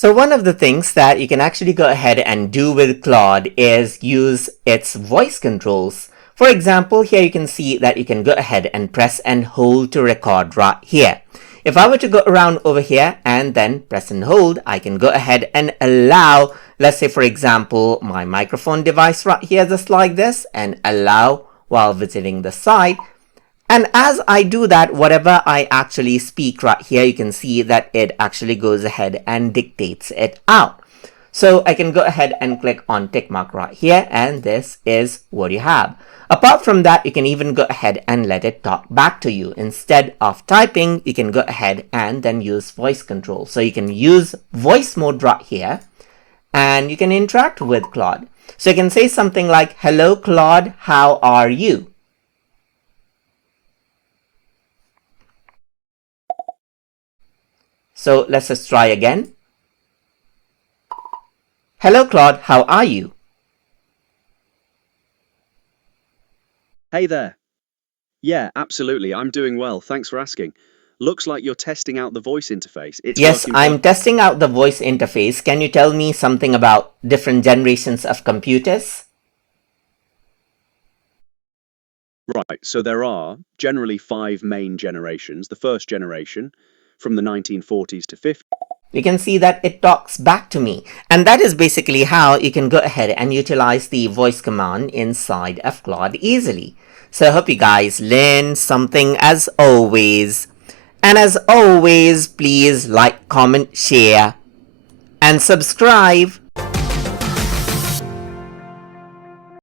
So one of the things that you can actually go ahead and do with Claude is use its voice controls. For example, here you can see that you can go ahead and press and hold to record right here. If I were to go around over here and then press and hold, I can go ahead and allow, let's say for example, my microphone device right here just like this, and allow while visiting the site. And as I do that, whatever I actually speak right here, you can see that it actually goes ahead and dictates it out. So I can go ahead and click on tick mark right here, and this is what you have. Apart from that, you can even go ahead and let it talk back to you. Instead of typing, you can go ahead and then use voice control. So you can use voice mode right here, and you can interact with Claude. So you can say something like, "Hello Claude, how are you?" So let's just try again. "Hello Claude, how are you?" Hey there. Yeah, absolutely. I'm doing well. Thanks for asking. Looks like you're testing out the voice interface. It's Yes, working I'm testing out the voice interface. Can you tell me something about different generations of computers? right. So there are generally 5 main generations. The first generation from the 1940s to 50s. You can see that it talks back to me. And that is basically how you can go ahead and utilize the voice command inside of Claude easily. So I hope you guys learned something as always. And as always, please like, comment, share, and subscribe.